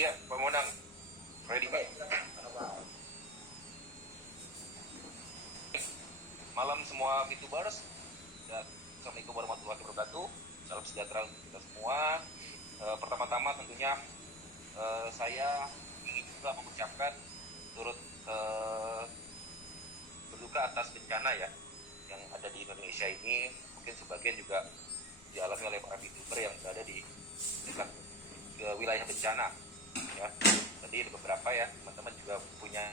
Iya, Pak Monang. Ready, Pak. Malam semua VTubers. Dan Assalamualaikum warahmatullahi wabarakatuh. Salam sejahtera untuk kita semua. Pertama-tama tentunya saya ingin juga mengucapkan turut berduka atas bencana ya yang ada di Indonesia ini. Mungkin sebagian juga dialami oleh para VTuber yang berada di dekat wilayah bencana ya. Tadi ada beberapa ya teman-teman juga punya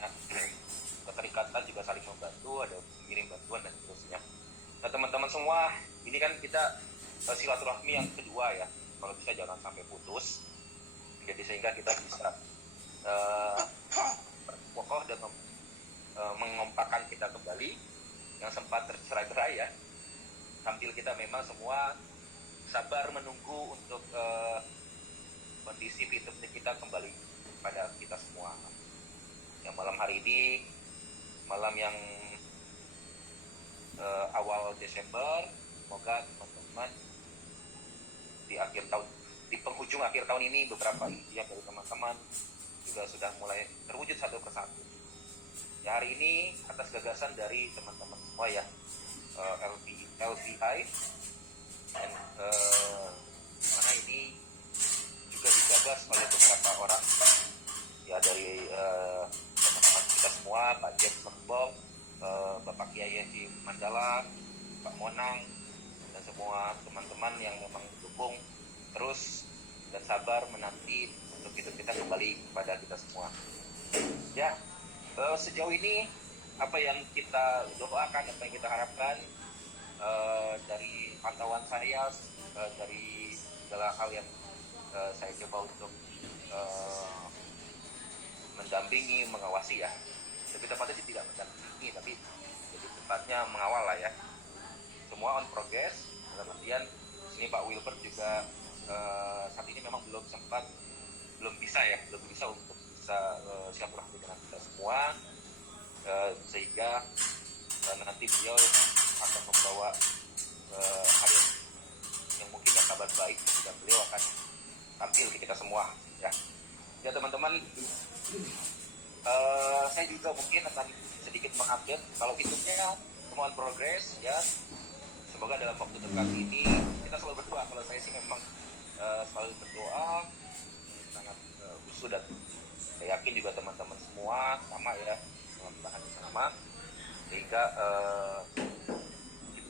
keterikatan, juga saling membantu, ada mengirim bantuan dan seterusnya. Nah teman-teman semua, ini kan kita silaturahmi yang kedua ya, kalau bisa jangan sampai putus, jadi sehingga kita bisa kokoh dan mengompakkan kita kembali yang sempat tercerai-berai ya, sambil kita memang semua sabar menunggu untuk kondisi VTube kita kembali pada kita semua. Yang malam hari ini, malam yang awal Desember, semoga teman-teman di akhir tahun, di penghujung akhir tahun ini, beberapa impian dari teman-teman juga sudah mulai terwujud satu persatu. Ya, hari ini atas gagasan dari teman-teman semua ya, LVI dan mana ini juga digagas oleh beberapa orang ya, dari teman-teman kita semua, Pak James Lembong, Bapak Kiai di Mandala, Pak Monang, dan semua teman-teman yang memang mendukung terus dan sabar menanti untuk hidup kita kembali kepada kita semua. Ya, sejauh ini apa yang kita doakan, apa yang kita harapkan dari pantauan saya, dari segala hal yang saya coba untuk mendampingi, mengawasi ya. Lebih tepatnya sih tidak mendampingi, tapi lebih tepatnya mengawal lah ya. Semua on progress, dalam artian sini Pak Wilbert juga saat ini memang belum bisa untuk silaturahmi dengan kita semua, sehingga nanti beliau akan membawa hal yang mungkin yang kabar baik, dan beliau akan tampil ke kita semua ya. Ya teman-teman, saya juga mungkin akan sedikit mengupdate kalau hitungnya semua on progress ya. Semoga dalam waktu dekat ini kita selalu berdoa. Kalau saya sih memang selalu berdoa sangat khusus, dan saya yakin juga teman-teman semua sama ya, teman-teman sama, sehingga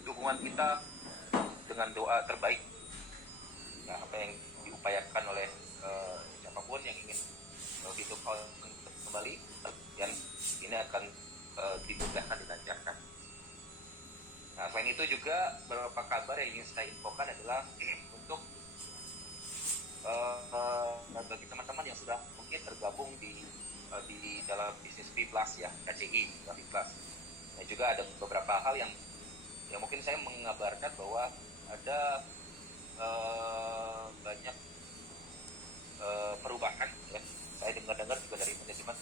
dukungan kita dengan doa terbaik ya, apa yang diupayakan oleh siapapun yang ingin hidup kembali, dan ini akan dimudahkan, dilancarkan. Nah, selain itu juga beberapa kabar yang ingin saya infokan adalah untuk bagi teman-teman yang sudah mungkin tergabung di dalam bisnis V Plus ya, KCI V Plus. Nah, juga ada beberapa hal yang mungkin saya mengabarkan bahwa ada banyak perubahan ya. Saya dengar juga dari manajemen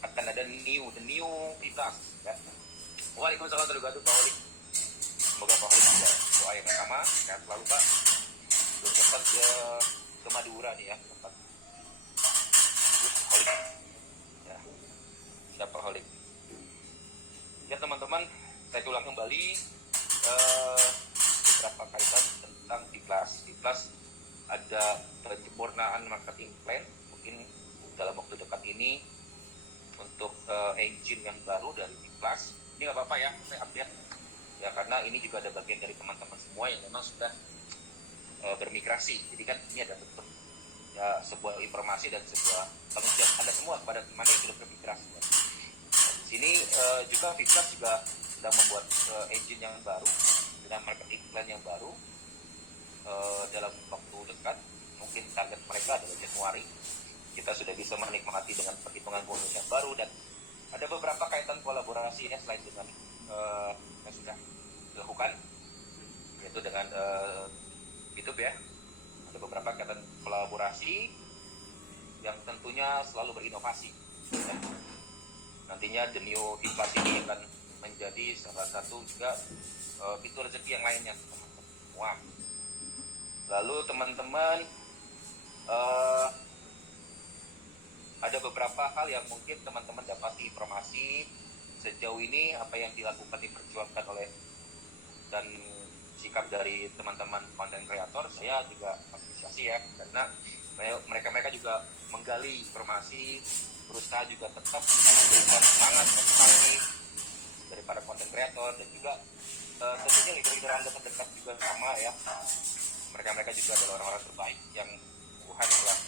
akan ada the new V Plus ya. Waalaikumsalam warahmatullahi wabarakatuh, Pak Oli. Semoga Pak Oli bisa doa yang sama, sehat selalu Pak. Belum sempat ke Madura nih ya, tempat Holik ya, siap Pak Holik. Ya teman-teman, saya ulang kembali beberapa kaitan tentang V Plus. V Plus ada penyempurnaan marketing plan mungkin dalam waktu dekat ini untuk engine yang baru dari V Plus. Ini nggak apa-apa ya, saya update ya, karena ini juga ada bagian dari teman-teman semua yang memang sudah bermigrasi. Jadi kan ini ada bentuk ya, sebuah informasi dan sebuah tanggung jawab Anda semua kepada teman yang sudah bermigrasi. Nah, di sini juga V Plus juga sedang membuat engine yang baru dengan marketing plan yang baru dalam waktu dekat. Mungkin target mereka adalah Januari. Kita sudah bisa menikmati dengan perhitungan bonus yang baru, dan ada beberapa kaitan kolaborasi ya selain dengan yang sudah dilakukan, yaitu dengan YouTube ya. Ada beberapa kaitan kolaborasi yang tentunya selalu berinovasi ya. Nantinya the new V Plus ini akan menjadi salah satu juga pintu rezeki yang lainnya teman-teman semua. Lalu teman-teman ada beberapa hal yang mungkin teman-teman dapat informasi sejauh ini apa yang dilakukan diperjuangkan oleh dan sikap dari teman-teman konten kreator. Saya juga apresiasi ya, karena mereka juga menggali informasi, berusaha juga tetap memberikan semangat motivasi dari para konten kreator, dan juga tentunya leader-leader Anda terdekat juga sama ya. Mereka juga adalah orang-orang terbaik yang Tuhan telah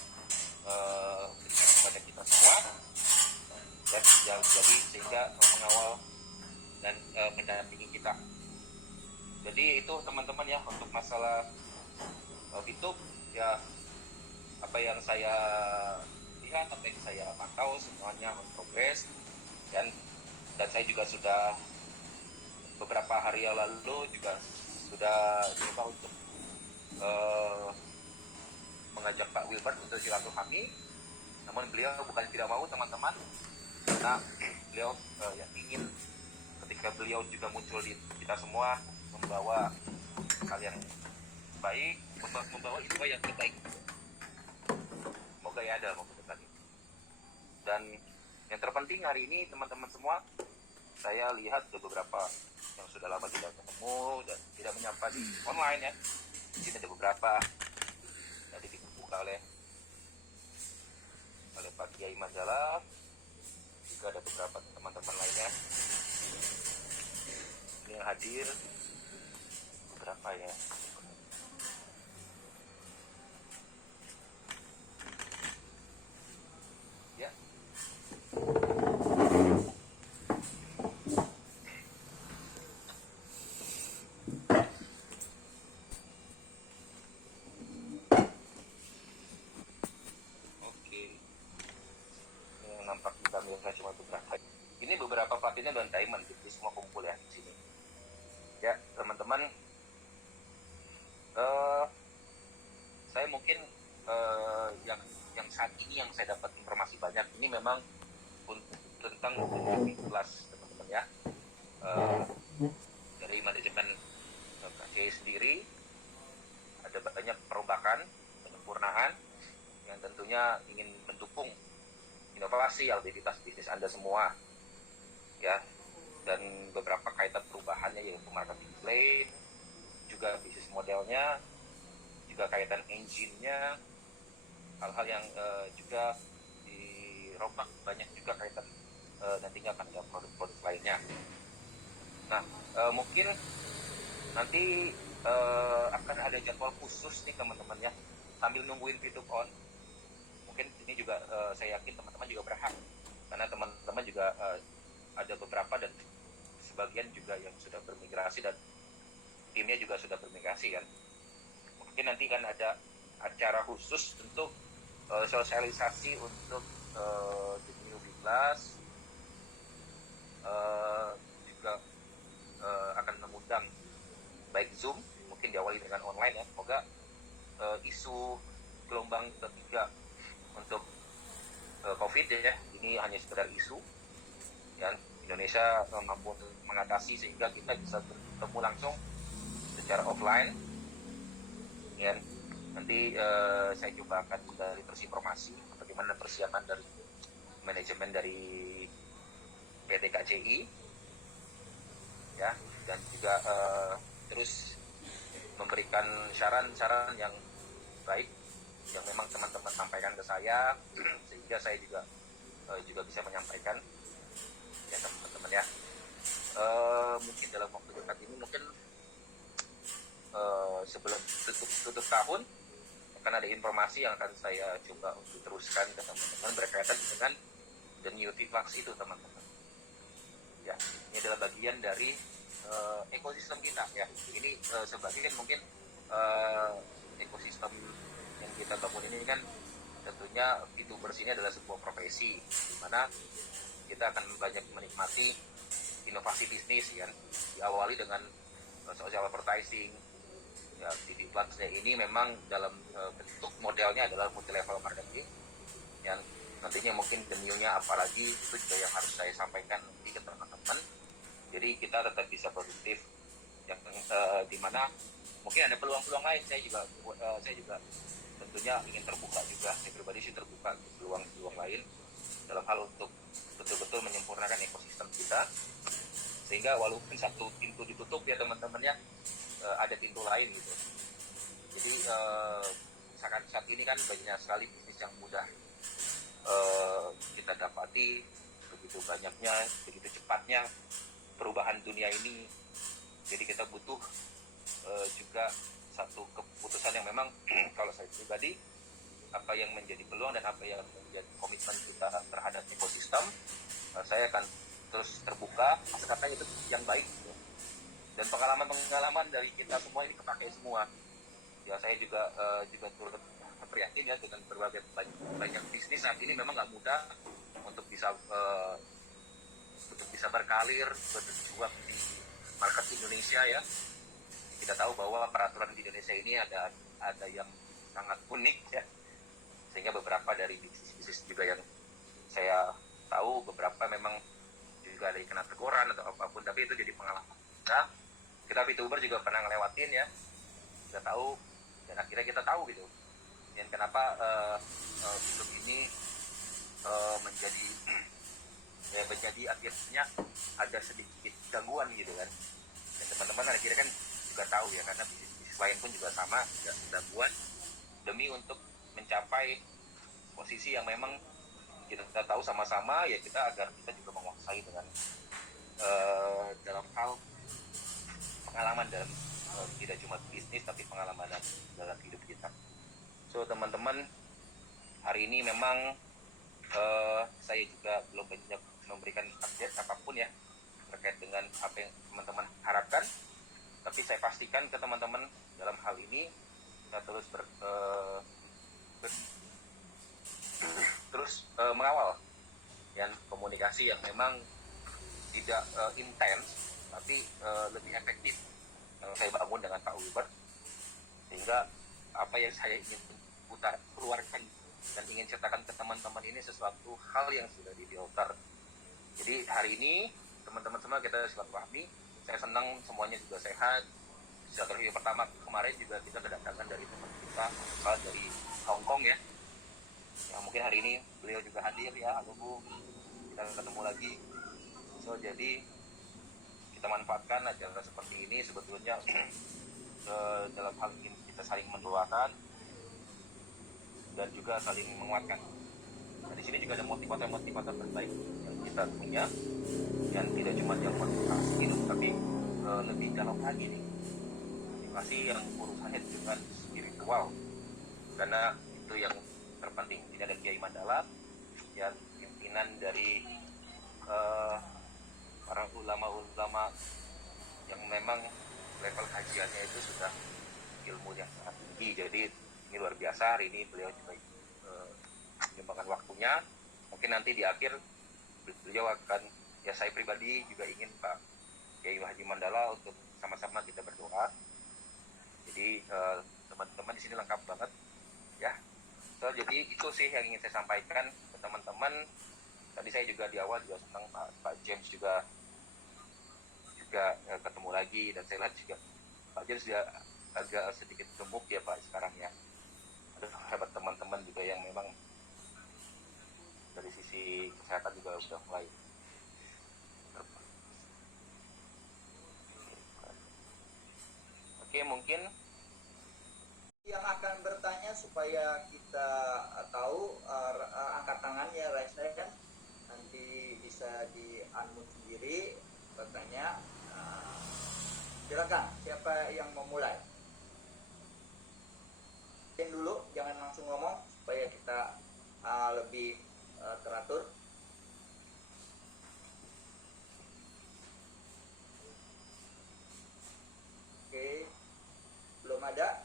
berikan kepada kita semua, dan jadi sehingga mengawal dan mendampingi kita. Jadi itu teman-teman ya, untuk masalah YouTube ya, apa yang saya lihat, apa yang saya pantau semuanya on progress, dan saya juga sudah beberapa hari yang lalu juga sudah coba untuk mengajak Pak Wilbert untuk silaturahmi, namun beliau bukan tidak mau teman-teman, karena beliau ingin ketika beliau juga muncul di kita semua membawa hal yang baik, membawa info yang terbaik. Semoga ya dalam waktu dekat ini. Dan yang terpenting hari ini teman-teman semua, saya lihat ada beberapa yang sudah lama tidak ketemu dan tidak menyapa di online ya. Di sini ada beberapa yang dibuka oleh Pak Kiai Manjala, juga ada beberapa teman-teman lainnya ini yang hadir, beberapa ya. Ya. Nampak di kamera cuma beberapa. Ini beberapa platinum dan diamond, jadi semua kumpul ya di sini. Ya teman-teman, saya mungkin yang saat ini yang saya dapat informasi banyak ini memang tentang kelas teman-teman ya, dari manajemen KCI sendiri ada banyak perombakan, penyempurnaan yang tentunya ingin mendukung inovasi aktivitas bisnis Anda semua ya, dan beberapa kaitan perubahannya yaitu marketing plan, juga bisnis modelnya, juga kaitan engine-nya, hal-hal yang juga dirombak banyak juga kaitan nantinya akan ada produk-produk lainnya. Nah mungkin nanti akan ada jadwal khusus nih teman-teman ya, sambil nungguin video on. Mungkin ini juga saya yakin teman-teman juga berhak, karena teman-teman juga ada beberapa dan sebagian juga yang sudah bermigrasi dan timnya juga sudah bermigrasi kan. Mungkin nanti kan ada acara khusus untuk sosialisasi untuk the new class, juga akan mengundang baik Zoom, mungkin diawali dengan online ya. Semoga isu gelombang ketiga untuk COVID ya, ini hanya sekedar isu ya. Indonesia mampu mengatasi sehingga kita bisa bertemu langsung secara offline ya. Nanti saya coba akan dari terus informasi bagaimana persiapan dari manajemen dari PT KCI ya, dan juga terus memberikan saran-saran yang baik yang memang teman-teman sampaikan ke saya, sehingga saya juga bisa menyampaikan ya teman-teman ya. Mungkin dalam waktu dekat ini, mungkin sebelum tutup tahun akan ada informasi yang akan saya coba untuk teruskan ke teman-teman berkaitan dengan the new Flux itu teman-teman ya. Ini adalah bagian dari ekosistem kita ya. Ini sebagian mungkin ekosistem yang kita bangun ini kan tentunya VTubers ini adalah sebuah profesi di mana kita akan banyak menikmati inovasi bisnis kan, diawali dengan social advertising ya. TV Plus ini memang dalam bentuk modelnya adalah multi level marketing yang nantinya mungkin the new-nya apalagi itu juga yang harus saya sampaikan nanti ke teman-teman. Jadi kita tetap bisa produktif yang dimana mungkin ada peluang-peluang lain. Saya juga tentunya ingin terbuka juga, saya pribadi sih terbuka ke peluang-peluang lain dalam hal untuk betul-betul menyempurnakan ekosistem kita, sehingga walaupun satu pintu ditutup ya teman-teman ya, ada pintu lain gitu. Jadi saat ini kan banyak sekali bisnis yang mudah kita dapati, begitu banyaknya, begitu cepatnya perubahan dunia ini. Jadi kita butuh juga satu keputusan yang memang kalau saya pribadi, apa yang menjadi peluang dan apa yang menjadi komitmen kita terhadap ekosistem, saya akan terus terbuka, kata itu yang baik gitu. Dan pengalaman dari kita semua ini kepakai semua ya. Saya juga turut prihatin ya dengan berbagai banyak bisnis saat ini memang nggak mudah untuk bisa berkarir, berjuang di market Indonesia ya. Kita tahu bahwa peraturan di Indonesia ini ada yang sangat unik ya, sehingga beberapa dari bisnis juga yang saya tahu, beberapa memang juga ada yang kena teguran atau apapun, tapi itu jadi pengalaman kita VTuber juga pernah ngelewatin ya, kita tahu, dan akhirnya kita tahu gitu. Dan kenapa film ini menjadi akhirnya ada sedikit gangguan gitu kan. Dan teman-teman akhirnya kan juga tahu ya, karena bisnis lain pun juga sama, ada gangguan demi untuk mencapai posisi yang memang kita tahu sama-sama ya, agar kita juga menguasai dengan dalam hal pengalaman dalam tidak cuma bisnis tapi pengalaman dalam hidup kita. So teman-teman, hari ini memang saya juga belum banyak memberikan update apapun ya terkait dengan apa yang teman-teman harapkan, tapi saya pastikan ke teman-teman dalam hal ini kita terus mengawal yang komunikasi yang memang tidak intens tapi lebih efektif yang saya bangun dengan Pak Wilbert, sehingga apa yang saya ingin keluarkan dan ingin ceritakan ke teman-teman ini sesuatu hal yang sudah difilter. Jadi hari ini teman-teman semua kita silaturahmi, saya senang semuanya juga sehat. Silaturahmi pertama kemarin juga kita kedatangan dari teman kita dari Hong Kong ya. Ya mungkin hari ini beliau juga hadir ya. Halo Bu, kita ketemu lagi. So jadi kita manfaatkan acara seperti ini sebetulnya dalam hal ini kita saling mendoakan dan juga saling menguatkan. Nah, di sini juga ada motivator terbaik yang kita punya, yang tidak cuma yang motivasi hidup tapi lebih dalam lagi nih, motivasi yang urusannya dengan spiritual, karena itu yang terpenting. Tidak ada Kiai Mandala ya, pimpinan dari para ulama-ulama yang memang level kajiannya itu sudah ilmu yang sangat tinggi. Jadi ini luar biasa. Hari ini beliau juga menyumbangkan waktunya. Mungkin nanti di akhir beliau akan, ya saya pribadi juga ingin Pak Kiai Haji Mandala untuk sama-sama kita berdoa. Jadi teman-teman di sini lengkap banget ya. So, jadi itu sih yang ingin saya sampaikan ke teman-teman. Tadi saya juga di awal juga senang Pak James juga ketemu lagi, dan saya lihat juga Pak James juga agak sedikit gemuk ya Pak sekarang ya. Ada hebat teman-teman juga yang memang dari sisi kesehatan juga sudah mulai. Oke, mungkin yang akan bertanya supaya kita tahu angkat tangannya, raise hand, nanti bisa di unmute sendiri bertanya. Silakan, siapa yang memulai? Dulu jangan langsung ngomong supaya kita lebih teratur. Oke, belum ada.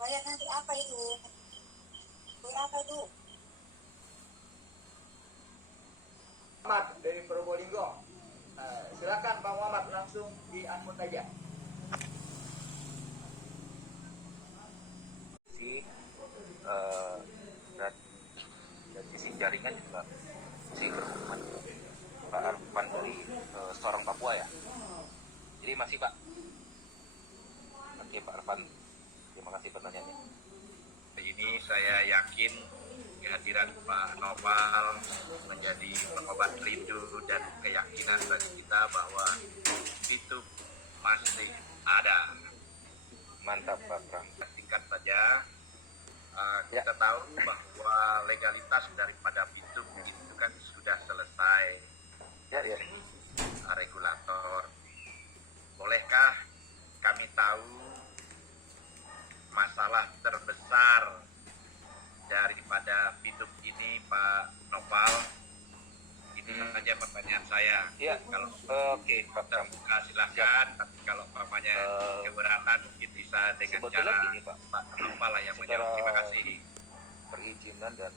Bayar nanti apa itu? Berapa itu? Muhammad dari Probolinggo. Silakan Pak Muhammad, langsung di unmute aja. Dan sisi jaringan juga masih berhubungan Pak Arfan dari Sorong Papua ya. Jadi masih Pak. Oke Pak Arfan, terima kasih pertanyaannya. Ini saya yakin kehadiran Pak Noval menjadi pengobat rindu dan keyakinan bagi kita bahwa itu masih ada. Mantap Pak Pram. Singkat saja, kita tahu bahwa legalitas daripada pintu itu kan sudah selesai. Ya, ya. Regulator. Bolehkah kami tahu masalah terbesar daripada hidup ini, Pak Noval? Itu saja pertanyaan saya. Ya, Kalau oke Pak Pram. terbuka silakan, tapi kalau umpamanya keberatan mungkin bisa dengan Sebetulnya cara gini Pak, Pak Noval lah yang secara menjawab. Terima kasih. perizinan dan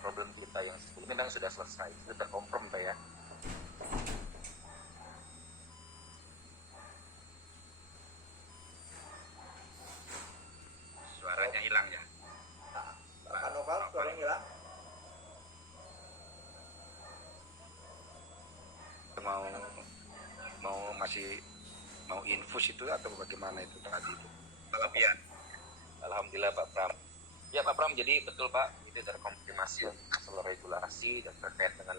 problem kita yang sebelumnya memang sudah selesai, sudah terkomprom Pak ya. Suaranya hilang ya. Nah, Pak Noval, suaranya hilang. mau infus itu atau bagaimana itu tadi itu? Kelebihan. Alhamdulillah Pak Pram. Ya Pak Pram, jadi betul Pak, itu terkonfirmasi masalah regulasi dan terkait dengan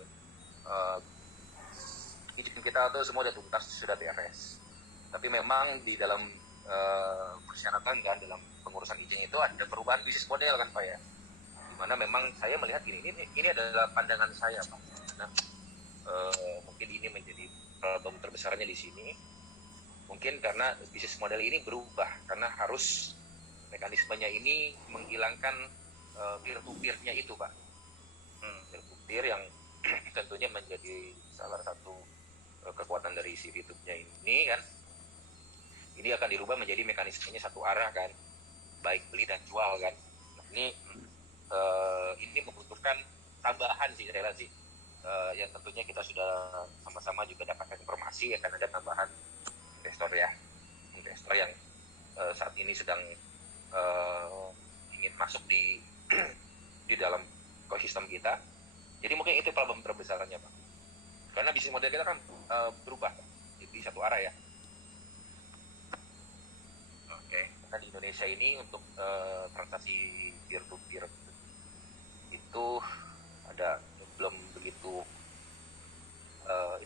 izin kita itu semua sudah tuntas, sudah beres. Tapi memang di dalam persyaratan kan, dalam pengurusan izin itu ada perubahan bisnis model kan Pak ya. Dimana memang saya melihat ini adalah pandangan saya Pak. Karena mungkin ini menjadi problem terbesarnya di sini. Mungkin karena bisnis model ini berubah, karena harus mekanismenya ini menghilangkan peer-to-peer-nya itu Pak. Peer-to-peer yang tentunya menjadi salah satu kekuatan dari si YouTube-nya ini kan. Ini akan dirubah menjadi mekanismenya satu arah kan, baik beli dan jual kan. Nah, ini membutuhkan tambahan sih relasi yang tentunya kita sudah sama-sama juga dapatkan informasi akan ada tambahan investor yang saat ini sedang ingin masuk di dalam ekosistem kita. Jadi mungkin itu problem terbesarnya Pak, karena bisnis model kita kan berubah jadi satu arah ya. Oke. Karena di Indonesia ini untuk transaksi peer to peer itu ada belum begitu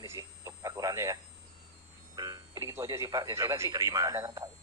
ini sih untuk aturannya ya. Jadi itu aja sih Pak, ya saya lihat sih Diterima. pandangan saya.